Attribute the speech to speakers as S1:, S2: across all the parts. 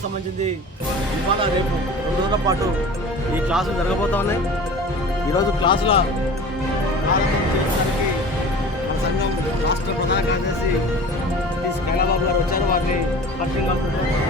S1: క్లాసులకు సంబంధించింది ఇవాళ రేపు రెండు రోజుల పాటు ఈ క్లాసులు జరగబోతా ఉన్నాయి. ఈరోజు క్లాసుల ప్రారంభం చేయడానికి మన సంఘం రాష్ట్ర ప్రధాన కార్యదర్శి టి కైలాబాబు గారు వచ్చారు. వారిని పట్టింగ్ కలుపుతున్నారు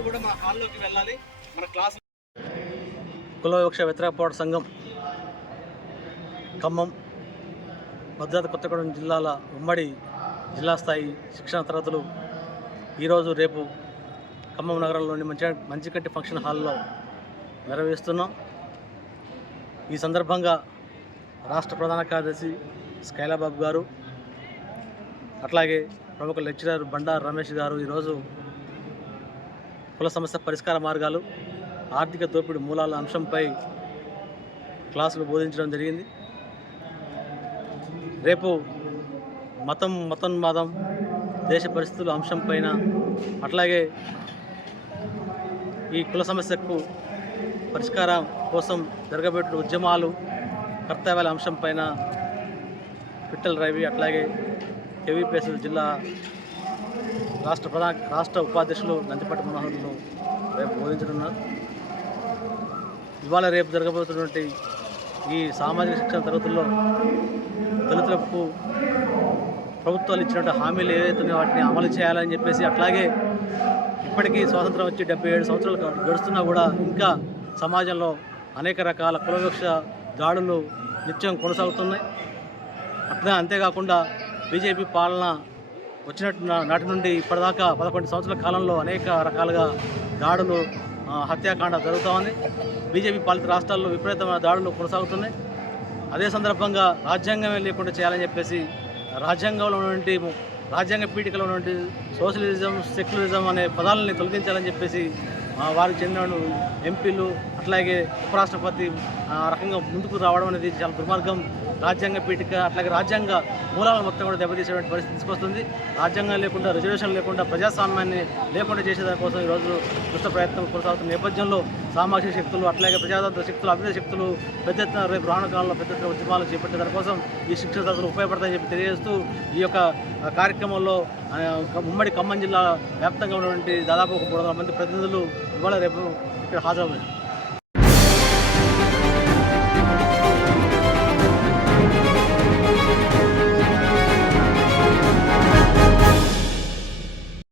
S1: అందరూ కూడా మా హాల్లోకి వెళ్ళాలి. మన క్లాస్ కులవివక్ష వ్యతిరేక పోరాట సంఘం ఖమ్మం భద్రాద్రి కొత్తగూడెం జిల్లాల ఉమ్మడి జిల్లా స్థాయి శిక్షణ తరగతులు ఈరోజు రేపు ఖమ్మం నగరంలోని మంచి మంచికట్టి ఫంక్షన్ హాల్లో నిర్వహిస్తున్నాం. ఈ సందర్భంగా రాష్ట్ర ప్రధాన కార్యదర్శి స్కైలాబాబు గారు అట్లాగే ప్రముఖ లెక్చరర్ బండారు రమేష్ గారు ఈరోజు కుల సమస్య పరిష్కార మార్గాలు ఆర్థిక దోపిడీ మూలాల అంశంపై క్లాసులు బోధించడం జరిగింది. రేపు మతం మతోన్మాదం దేశ పరిస్థితుల అంశం పైన అట్లాగే ఈ కుల సమస్యకు పరిష్కారం కోసం జరగబెట్టిన ఉద్యమాలు కర్తవ్యాల అంశం పైన పిట్టల రవి అట్లాగే కేవీపీఎస్ జిల్లా రాష్ట్ర ప్రధాన రాష్ట్ర ఉపాధ్యక్షులు నందిపట్ట మనోహర్లు రేపు బోధించనున్నారు. ఇవాళ రేపు జరగబోతున్నటువంటి ఈ సామాజిక శిక్షణ తరగతుల్లో దళితులకు ప్రభుత్వాలు ఇచ్చినటువంటి హామీలు ఏవైతే వాటిని అమలు చేయాలని చెప్పేసి అట్లాగే ఇప్పటికీ స్వాతంత్రం వచ్చి డెబ్బై ఏడు సంవత్సరాలు గడుస్తున్నా కూడా ఇంకా సమాజంలో అనేక రకాల కులవివక్ష దాడులు నిత్యం కొనసాగుతున్నాయి. అట్లా అంతేకాకుండా బీజేపీ పాలన వచ్చినట్టు నాటి నుండి ఇప్పటిదాకా పదకొండు సంవత్సరాల కాలంలో అనేక రకాలుగా దాడులు హత్యాకాండ జరుగుతూ ఉంది. బీజేపీ పాలిత రాష్ట్రాల్లో విపరీతమైన దాడులు కొనసాగుతున్నాయి. అదే సందర్భంగా రాజ్యాంగమే లేకుండా చేయాలని చెప్పేసి రాజ్యాంగంలో ఉన్నటువంటి రాజ్యాంగ పీఠికలో ఉన్నటువంటి సోషలిజం సెక్యులరిజం అనే పదాలని తొలగించాలని చెప్పేసి వారికి చెందిన ఎంపీలు అట్లాగే ఉపరాష్ట్రపతి రకంగా ముందుకు రావడం అనేది చాలా దుర్మార్గం. రాజ్యాంగ పీఠిక అట్లాగే రాజ్యాంగ మూలాలను మొత్తం కూడా దెబ్బతీసేటువంటి పరిస్థితి తీసుకొస్తుంది. రాజ్యాంగం లేకుండా రిజర్వేషన్ లేకుండా ప్రజాస్వామ్యాన్ని లేకుండా చేసేదానికోసం ఈరోజు దుష్ట ప్రయత్నం కొనసాగుతున్న నేపథ్యంలో సామాజిక శక్తులు అట్లాగే ప్రజాతంత్ర శక్తులు అభివృద్ధి శక్తులు పెద్ద ఎత్తున రేపు రాణకాలంలో కాలంలో పెద్ద ఎత్తున ఉద్యమాలు చేపట్టే దానికోసం ఈ శిక్షణ తరగతులు ఉపయోగపడతాయని చెప్పి తెలియజేస్తూ ఈ యొక్క కార్యక్రమంలో ఉమ్మడి ఖమ్మం జిల్లా వ్యాప్తంగా ఉన్నటువంటి దాదాపు ఒక మూడు వందల మంది ప్రతినిధులు ఇవాళ రేపు ఇక్కడ హాజరవుతున్నారు.